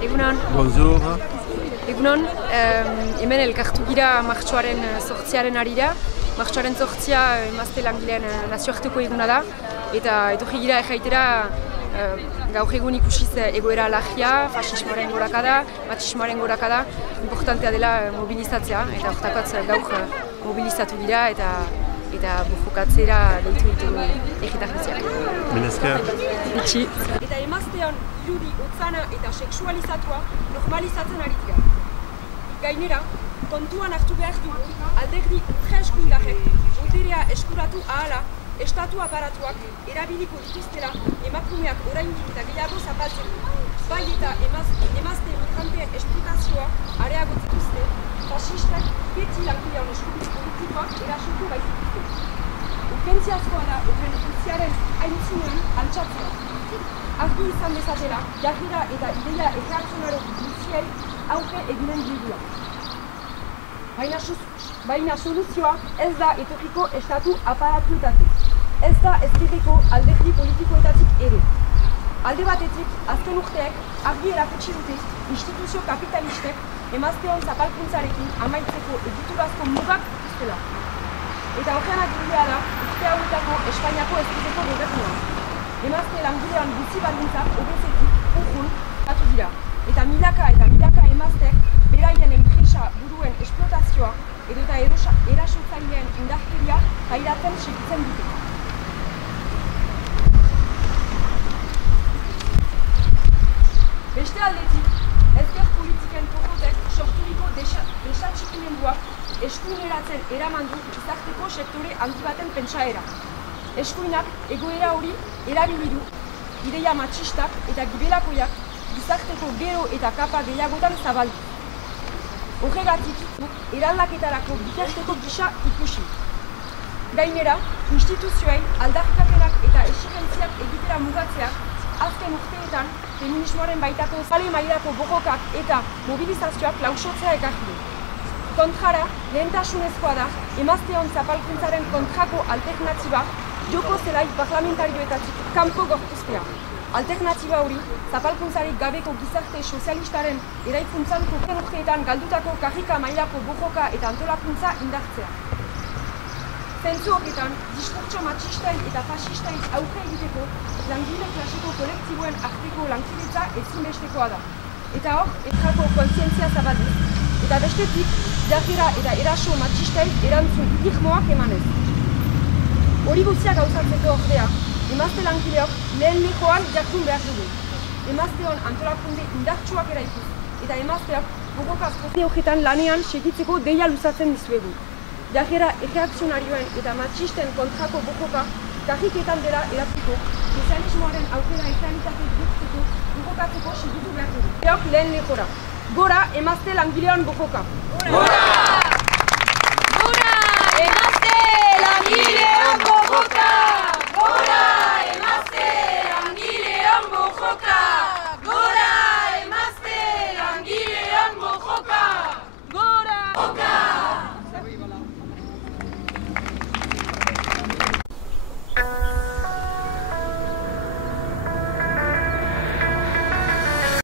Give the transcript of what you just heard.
Egunon. Bonjour. Egunon, hemen elkartu gira martxoaren 8-aren harira. Martxoaren 8-a emazte langileen nazioarteko eguna da. Eta etorri gira erraitera gaur egun ikusiz egoera lagia, fasismoaren gorakada, matxismoaren gorakada, importantea dela mobilizatzea. Eta hortakotz gaur mobilizatu gira eta bujokatzera deitu ditugu egitar biziak. Minezker. Itxi. Eta emaztean irudi otzana eta seksualizatua normalizatzen ari dira. Gainera, kontuan hartu behar dugu alderdi ultraeskuindarrek boterea eskuratu ahala estatu aparatuak erabiliko dituztela emakumeak oraindik eta gehiago zapaltzeko. Bai eta emazte migranteen esplikazioa areagotzen dituzte, fasistek beti langilean eskubide politikoak erasuko baitituzte. Urgentziazkoa da horren guztiaren aintzinean altxatzea. Argi izan dezatela, jarrera eta ideia erreakzionaro guztiei auke eginen bidea. Baina soluzioa ez da etorriko estatu aparatuetatik. Ez da ezkerreko alderdi politikoetatik ere. Alde batetik, azken urteek argi erakutsi dute instituzio kapitalistek emazteon zapalkuntzarekin amaitzeko egiturazko mugak duztela. Eta horren adibidea da, urte hauetako Espainiako ezkerreko gobernua. Emazte langilean bizi baldintzak hobezetik urrun batu dira. Eta milaka emazteek beraien enpresa buruen esplotazioa edota erasotzaileen indarkeria pairatzen segitzen dute. Beste aldetik, ezker politiken porrotek sorturiko desatxikimenduak eskuineratzen eraman du gizarteko sektore handi baten pentsaera. Eskuinak egoera hori erabili du, ideia matxistak eta gibelakoiak gizarteko gero eta kapa gehiagotan zabaldu. Horregatik, eraldaketarako bitarteko gisa ikusi. Gainera, instituzioei aldarrikapenak eta exigentziak egitera mugatzeak azken urteetan feminismoaren baitako zale mailako borrokak eta mobilizazioak lausotzea ekarri du. Kontrara, lehentasunezkoa da emazteon zapalkuntzaren kontrako alternatiba joko zelai parlamentarioetatik kanpo gorpuztea. Alternatiba hori, zapalkuntzarik gabeko gizarte sozialistaren eraikuntzan koken urteetan galdutako karrika mailako borroka eta antolakuntza indartzea. Zentzu horretan, diskurtso matxistai eta fasistai aurre egiteko langile klasiko kolektiboen arteko lankidetza ezinbestekoa da. Eta hor, etrako kontzientzia zabaldu. Eta bestetik, jarrera eta eraso matxistai erantzun irmoak emanez. Hori guztiak gauzatzeko ordea, emazte langileok lehen lekoan jardun behar dugu. Emazteon antolakunde indartsuak eraikiz, eta emazteak borrokaz proze horretan lanean segitzeko deia luzatzen dizuegu. Jarrera erreakzionarioen eta matxisten kontrako borroka karriketan dela erapiko, sozialismoaren aukera errealitate guztiko borrokatzeko segitu behar dugu. Lehen lekora. Gora emazte langileon borroka!